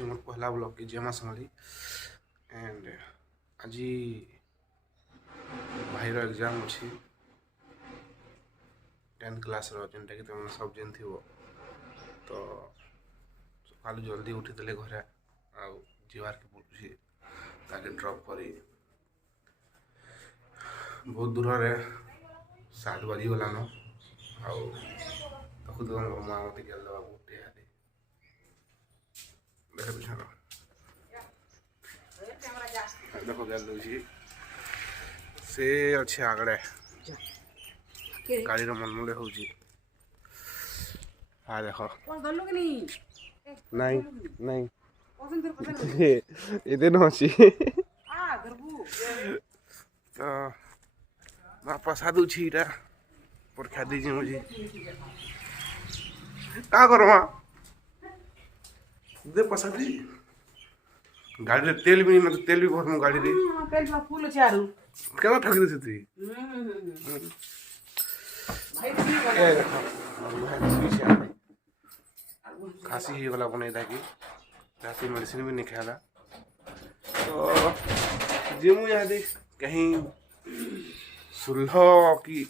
हूँ मोर पहला ब्लॉग की जमा संभाली एंड आज भाईर एग्जाम अच्छी 10th क्लास जेनटा कि तुम सब जन थी तो सकालू जल्दी उठीदे घरे आवार के पड़ुची ताकि ड्रॉप करी बहुत दूर रे 7 बजी गलान आखुद मोर माँ मत गेल दवा बुटे देख पिछा देखो गेल दूसरी से अच्छे आगड़े गाड़ी मनमुले हूँ हाँ देख नहीं नहीं इधर न अच्छी तो बापा दूची इटा परीक्षा दीजिए मुझे क्या करो माँ दे पसा दी गाड़ी रे तेल भी नहीं मतलब तेल भी भरमु गाड़ी रे तेल फुल अछि आरु केना ठगी दे तू ए खांसी ही वाला बने था कि राती मेडिसिन भी नहीं खाला तो जिमु याद कहीं 16 की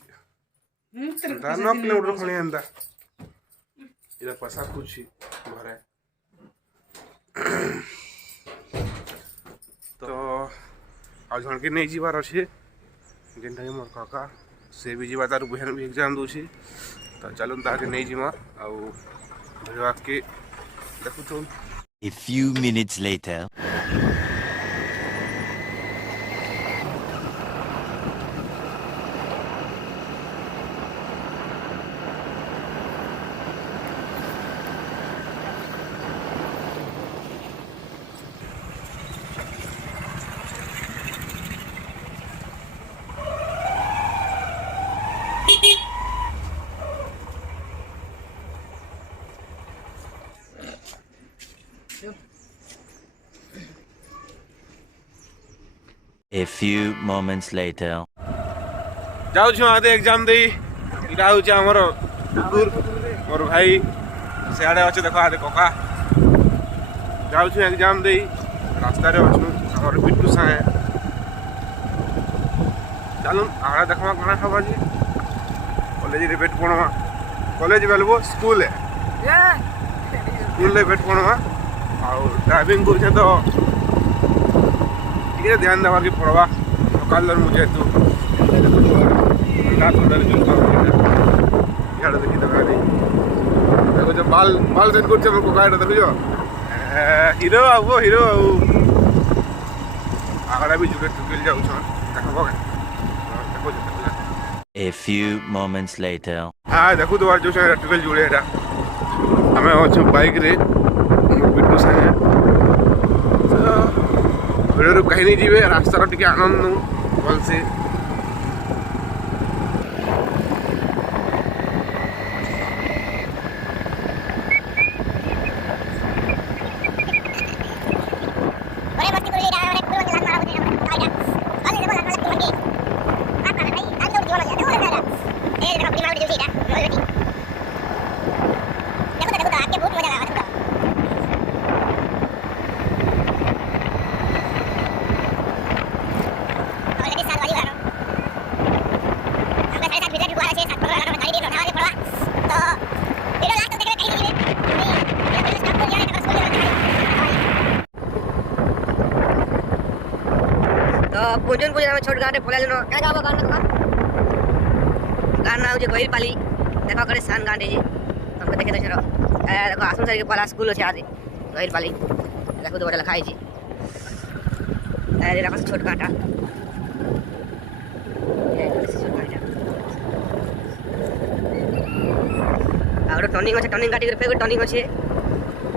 9 किलोमीटर खणे अंदा इधर पसा कुछ घरे तो आज जन के नहीं जीवार अच्छे जेनटा कि मोर काका से भी जीवा तार बहन भी एग्जाम दूसरी तो चलो ताके नहीं जीमा आउ भैया के देखु तो A few minutes later. A few moments later. जाऊ छु आदे एग्जाम दे इरा हो हमर दूर मोर भाई सियाड़े अच्छे देखो आदे कका जाऊ छु एग्जाम दे रास्ता रे अछु हमर बिट्टू संगे चलो आड़ा देखमा कना खबा जी कॉलेज रे भेट पणवा कॉलेज बेलबो स्कूल है स्कूल रे भेट पणवा और ड्राइविंग कर तो ठीक है ध्यान देवा की पड़वा सकाल मुझे तो देखी देखो जो बाल बाल सेट करछे मोर कोका देखो जो हीरो आबो हीरो आगड़ा भी जुड़े टुकिल जाउ छ देखबो देखो जो A few moments later. हां देखो तो जो से टुकिल जुड़े एटा हमें अच्छे बाइक रे बिट्टू संगे वीडियो कहीं नहीं जीवे रास्तार टिके आनंद भल से पूजन पूजन में छोट गाटे पले लो क्या गाबो गाना गाना हो जे गइल पाली देखो करे सान गांडे जी हमको देखे तो चलो देखो आसम सर के पाला स्कूल আছে आदि गइल पाली देखो तो बड़ा लिखाई जी अरे देखो छोट गाटा और टर्निंग गाटी करे फेर टर्निंग আছে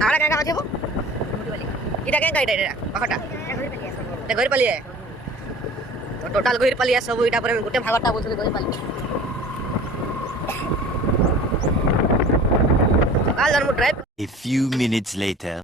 आड़ा का আছে वो इटा के गाइड है पखटा ते गइल पाली है तो टोटल गहिर पालिया सब इटा पर गोटे भागटा बोलथि गहिर पाली सकाल जन्म drive A few minutes later.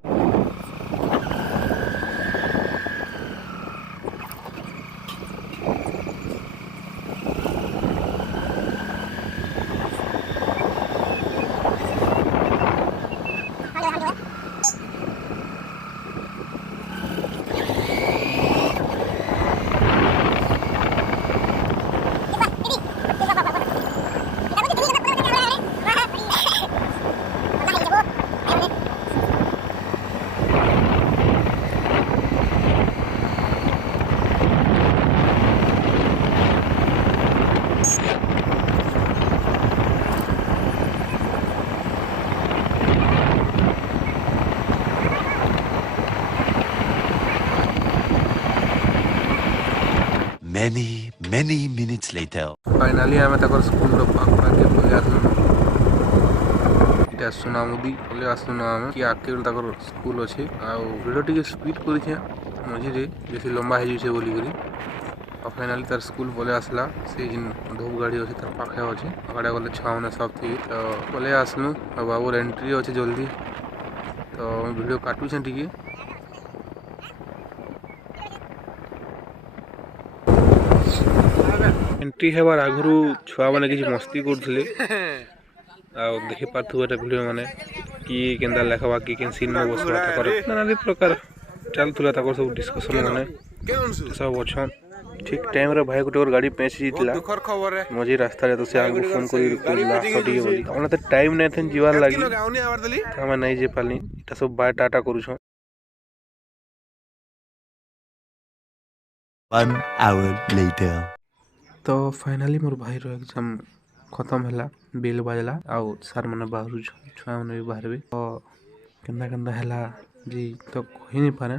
many minutes later. Finally आम तक स्कूल पाखुड़ा के पलि आसलु इटा सुनामुदी पलि आसलु आम कि आगे स्कूल अच्छे वीडियो टी स्पीड कर मझे बेसी लंबा हो बोली और फाइनाली तार स्कूल पलि आसला से जिन धूप गाड़ी अच्छे तार पाखे अच्छे आगे गले छुआ मैंने सब थी तो पलि आसलु बाबूर एंट्री अच्छे जल्दी तो वीडियो काटुचे टी एंट्री हेबार आगु छुआ मैंने किसी मस्ती करते देखी पार्थ भिडियो मैंने कि केन्दा लेखा कि केन सीन में बसवा नाना प्रकार चलता सब डिस्कसन मैंने सब अच्छा ठीक टाइम रे भाई गोटे गाड़ी पेच जीतला मझी रास्ता तो से आगु फोन कर टाइम नहीं थे जीवार लगी हमें नहीं जे पाली इटा सब बाय टाटा करूछ 1 hour later. तो फाइनाली मोर भाई रो एग्जाम खत्म हैला बेल बाजला आउ सर मैंने बाहर छुआ मैंने भी बाहर तो केन्दा केन्दा हैला जी तो कही नहीं पारे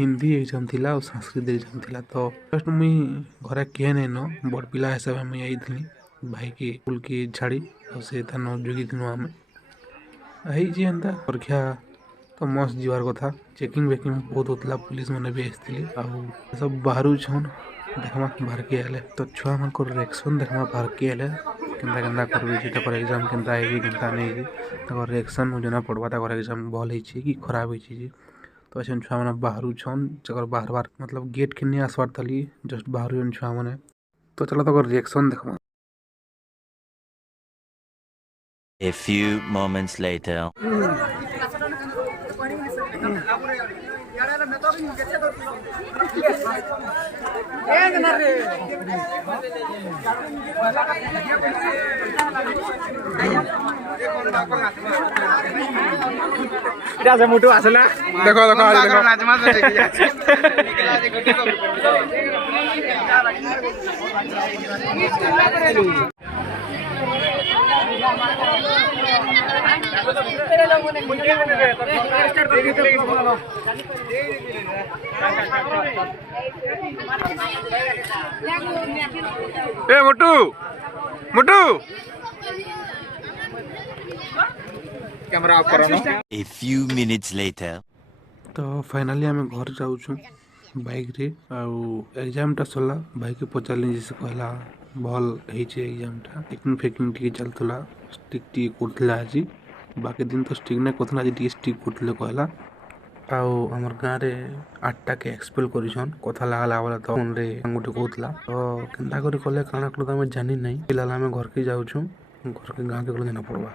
हिंदी एग्जाम थिला और संस्कृत एग्जाम थिला तो फर्स्ट मुई घरे किए नहीं न बड़ पिला हिसाब मुई आइथली भाई की स्कूल की छाड़ी और से था न जोगी दिनो आम आई जी एंता परीक्षा तो मस्त जीवार कथा चेकिंग वेकिंग बहुत होता पुलिस मैंने भी आसती सब बाहर छन देखमा बाहर के आले तो छुआ मन को रिएक्शन देखमा बाहर के आले केन्दा केन्दा करबे तकर एग्जाम केन्ता आइबे केन्ता नहीं तकर रिएक्शन जना पड़वा तकर एग्जाम भल होइछि कि खराब होइछि तो अछन छुआ मन बाहर छन जकर बाहर बाहर मतलब गेट के नहीं आसवार तली जस्ट बाहर छुआ मन तो चलो तकर reaction देखमा A few moments later. मुटु आसला देखो देखो ए मुटु मुटु कैमरा ऑफ करो ना A few minutes later. तो फाइनाली आम घर जाऊँ बाइक रे एग्जाम टा सरला भाई के पचारे जैसे कहला भल एग्जाम टा चेकिंग फेकिंग टी चलता स्टिक टी करथिला आज बाकी दिन तो स्टिक नहीं करथिला आज टी स्टिक करथिले कहला आमर गाँव रे 8टा के एक्सपेल करिसन कथा लागला वाला तो फोन रे गोटे कहतला तो केनता करी कले काना कले तो जानी नहीं फिलहाल आम घर के जाऊँ घर के गाँव के गले जाना पड़वा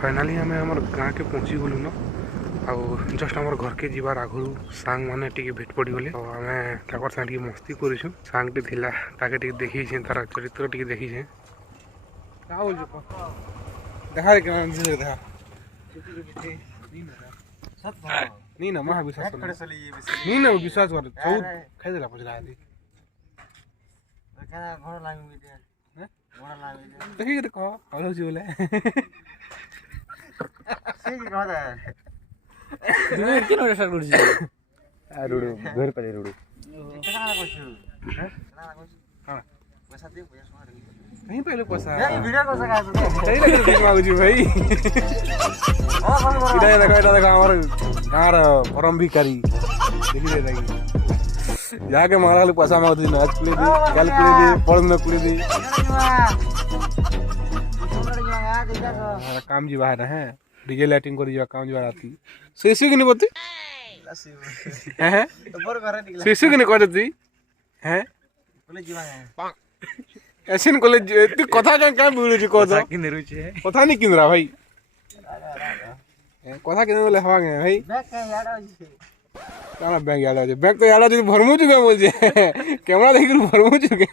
फाइनाली आम आम गाँ के पहुँची गलु न जस्ट आम घर के जीवार आगु सांग मैंने टी भेट पड़गले आम साथ मस्ती करूँ सांग टी ताके देखी तार चरित्र टी देखी नहीं ना महा विश्वास नहीं ना विश्वास कर सब खाई पचला देखिए कह कल बोले कहीं पहले पैसा ভিডিও করছ কাজ सही लग रही मागुची भाई এটা দেখো আমার গাঁর ফরম ভিখারি দেখি দে দেখি যাকে মারালে पैसा मागुची नाच कुले दी गाल कुले दी पड़न कुले दी काम जी बाहर है डीजे लाइटिंग करी जा काम जी राती सेसी कि नहीं बोलती हैं सेसी कि नहीं कहती हैं ऐसे नहीं कॉलेज तू कथा क्या बोलू जी कथा कि नहीं रुचि है कथा नहीं किन रहा भाई कथा किन बोले हवा गए भाई क्या बैंक याद आ जाए बैंक तो याद आ जाए भरमू चुके बोल जे कैमरा देख भरमू चुके